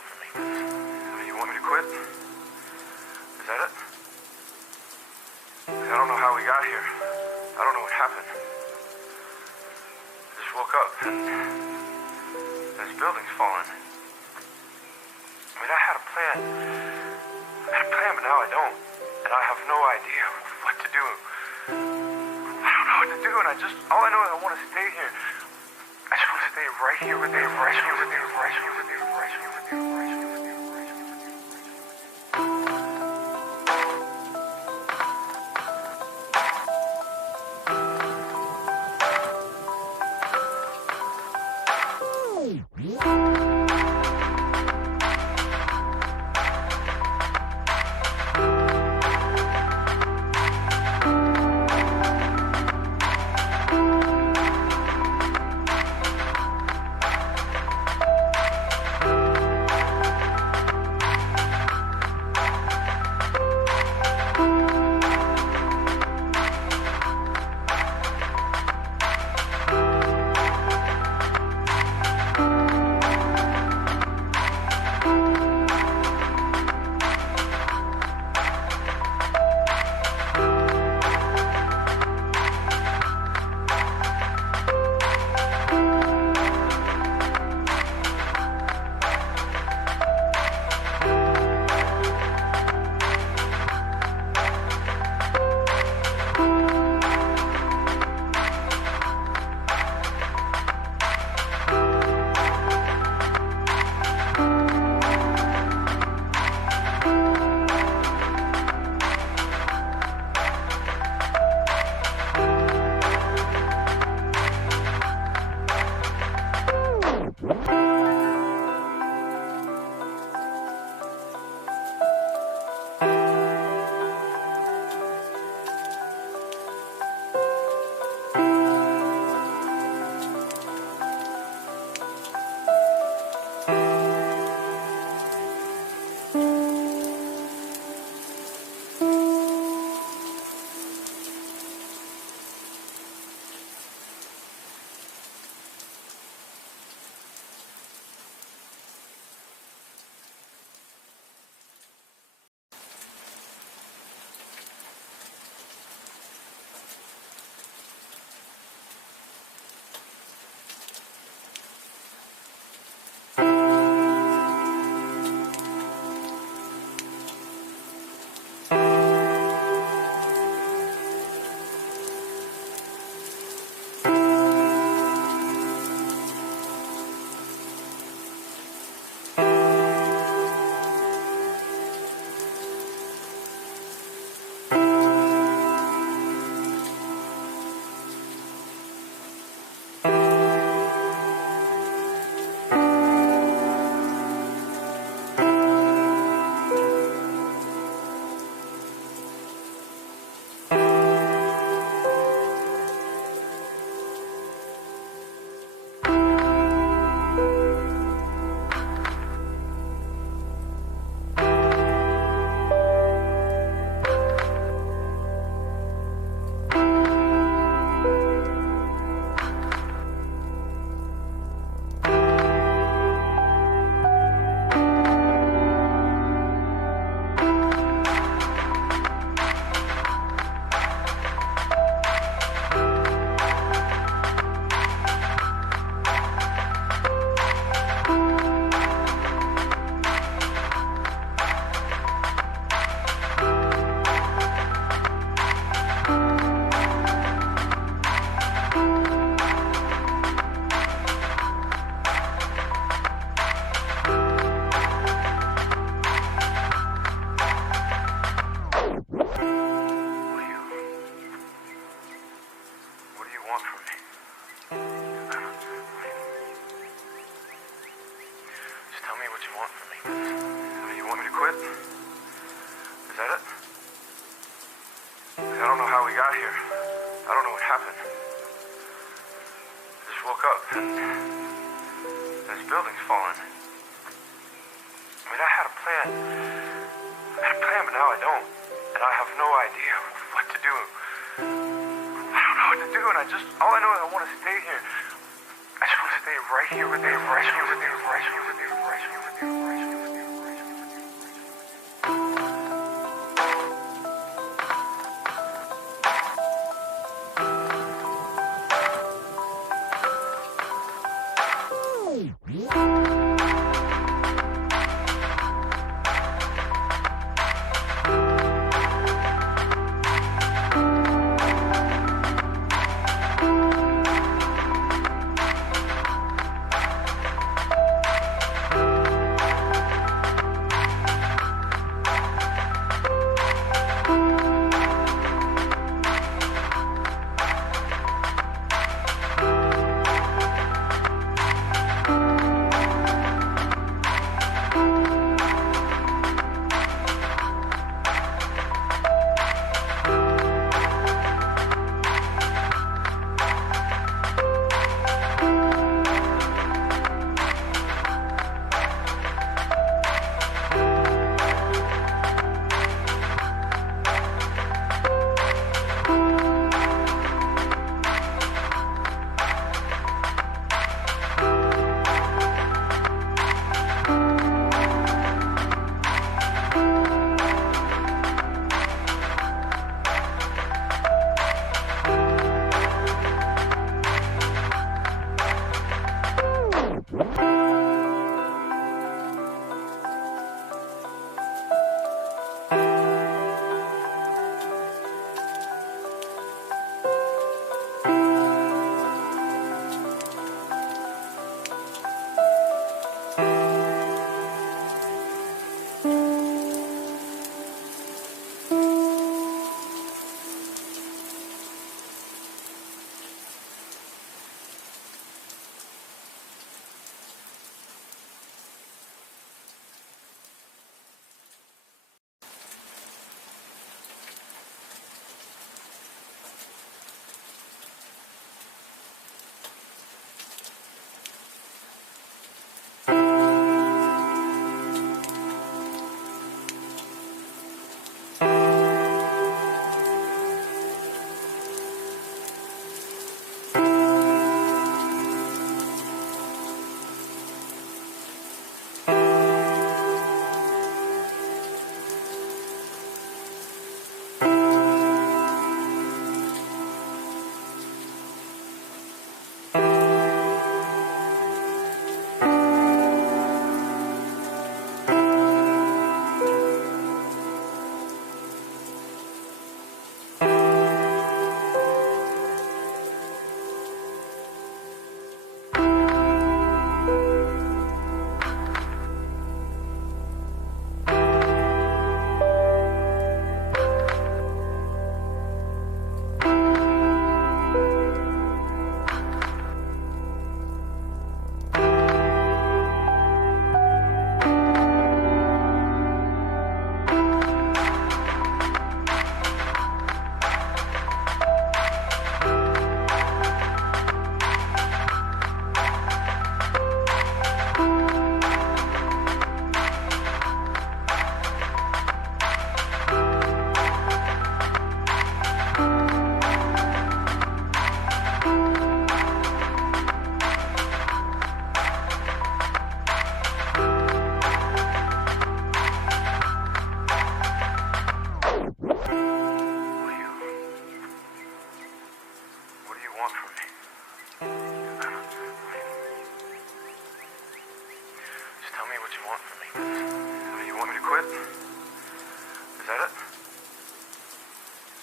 want from me? I mean, you want me to quit? Is that it? I don't know how we got here. I don't know what happened. I just woke up and this building's falling. I mean, I had a plan. But now I don't. And I have no idea what to do. I don't know what to do, and all I know is I want to stay here. I just want to stay right here with you, right here with you, right here with you, right here with you, right here with you, right here with you. Quit? Is that it? I don't know how we got here. I don't know what happened. I just woke up and this building's falling. I mean, I had a plan. But now I don't. And I have no idea what to do. I don't know what to do, and all I know is I want to stay here. I just want to stay right here with me, right here with me, right here with me, right here with me, right here with me, right here with me.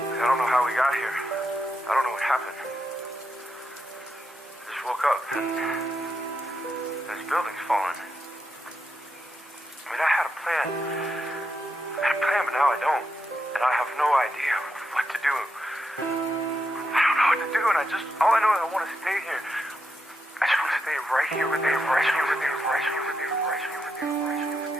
I don't know how we got here. I don't know what happened. I just woke up and this building's falling. I mean, I had a plan. But now I don't. And I have no idea what to do. I don't know what to do, and all I know is I want to stay here. I just want to stay right here with you, right here with you, right here with you, right here with you, right here with you.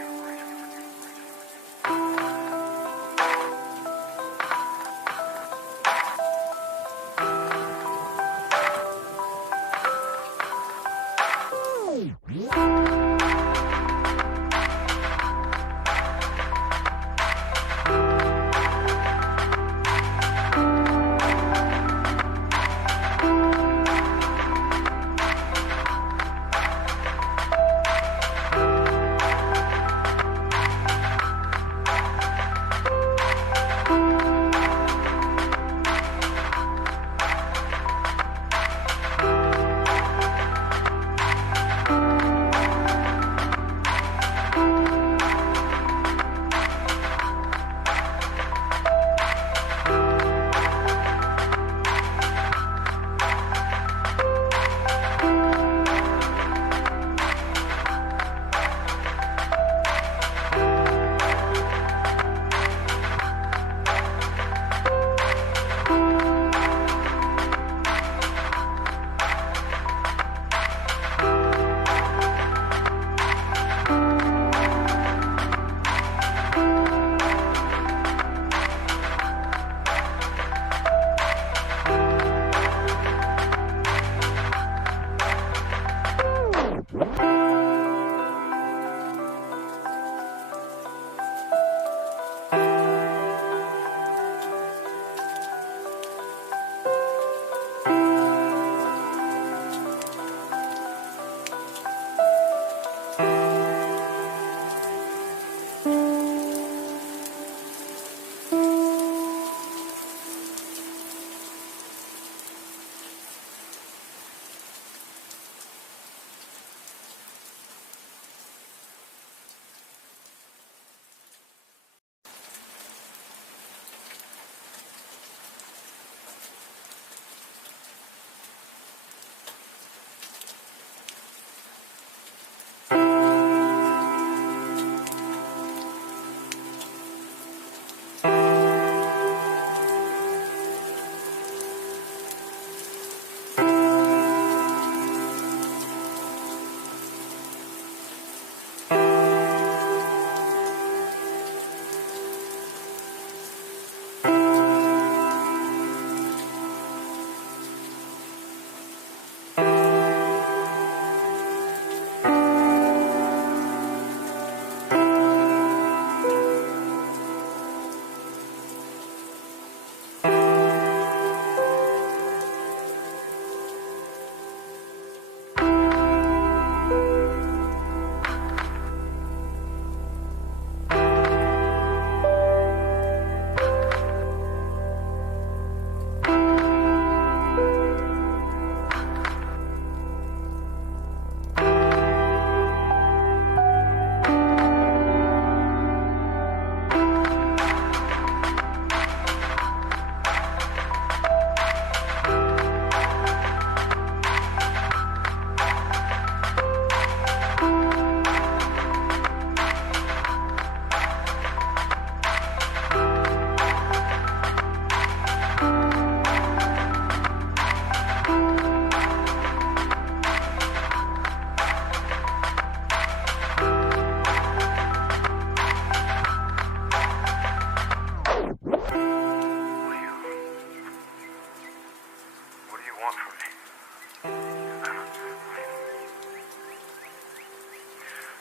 want from me.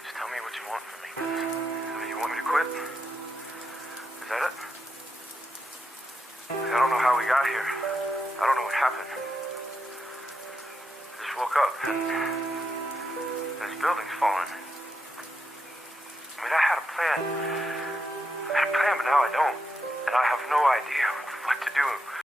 Just tell me what you want from me. You want me to quit? Is that it? I don't know how we got here. I don't know what happened. I just woke up and this building's falling. I mean, I had a plan. But now I don't. And I have no idea what to do.